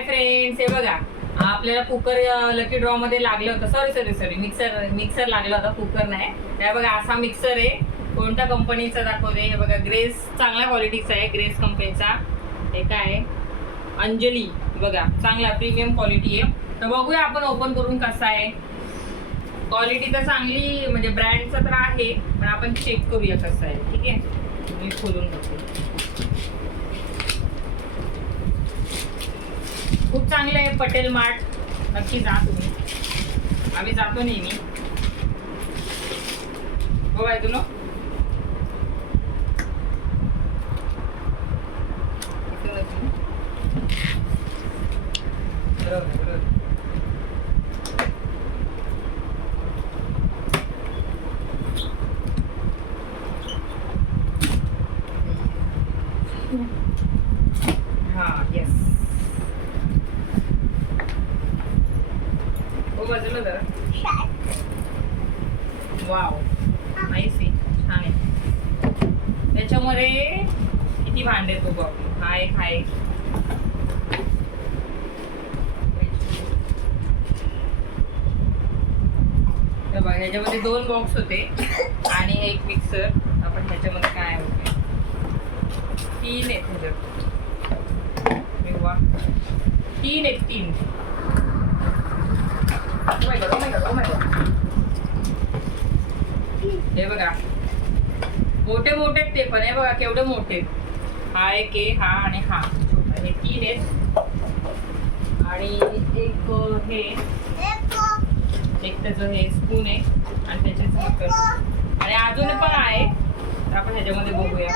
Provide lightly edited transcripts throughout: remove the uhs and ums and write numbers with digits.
Hi friends, हे बघा आपल्याला कुकर लकी ड्रॉ मध्ये लागलं होतं. सॉरी मिक्सर लागला होता, कुकर नाही. हे बघा असा मिक्सर आहे. कोणत्या कंपनीचा दाखवते. हे बघा ग्रेस, चांगल्या क्वालिटीचा आहे. ग्रेस कंपनीचा. हे काय आहे, अंजली. बघा चांगला प्रीमियम क्वालिटी आहे. तर बघूया आपण ओपन करून कसा आहे. क्वालिटी तर चांगली म्हणजे ब्रँडचा तर आहे, पण आपण चेक करूया कसं आहे. ठीक आहे, मी खोलून बघते. खूप चांगलं आहे. पटेल मार्ट नक्की जा तुम्ही, आम्ही जातो नेहमी. हो बाय तुला बरोबर. हा येस, हो बाजूला जरा. वाव, नाईस आहे, छान आहे. त्याच्यामध्ये किती भांडे आहेत बघू आपण. हा एक आहे. बघा ह्याच्यामध्ये 2 बॉक्स होते आणि एक मिक्सर. आपण ह्याच्यामध्ये काय होते 3 आहेत ह्याच्यात. वा 3 आहेत, 3. Oh my God. हे बघा मोठे मोठे ते पण आहे. बघा केवढे मोठे. हा एक आहे, हा आणि हा छोटा. हे 3 आहेत. आणि एक त्याचं हे स्पून आहे आणि त्याचे झाकण आणि अजून पण आहे. तर आपण ह्याच्यामध्ये बघूया.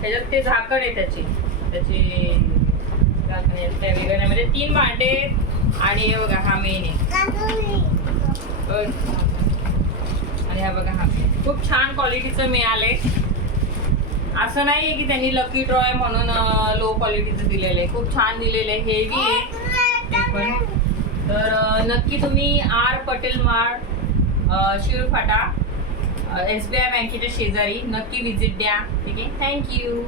त्याच्यात ते झाकण आहे त्याचे वेगळ्या म्हणजे 3 भांडे. आणि हे बघा हा मेन आहे. आणि हा बघा हा खूप छान क्वालिटीचं मिळालंय. असं नाहीये की त्यांनी लकी ड्रॉ आहे म्हणून लो क्वालिटीचं दिलेलं आहे. खूप छान दिलेलं आहे. हेवी आहे ते पण. तर नक्की तुम्ही आर पटेल मार्ट, शिरफाटा, SBI बँकेच्या शेजारी नक्की विजिट द्या. ठीक आहे, थँक्यू.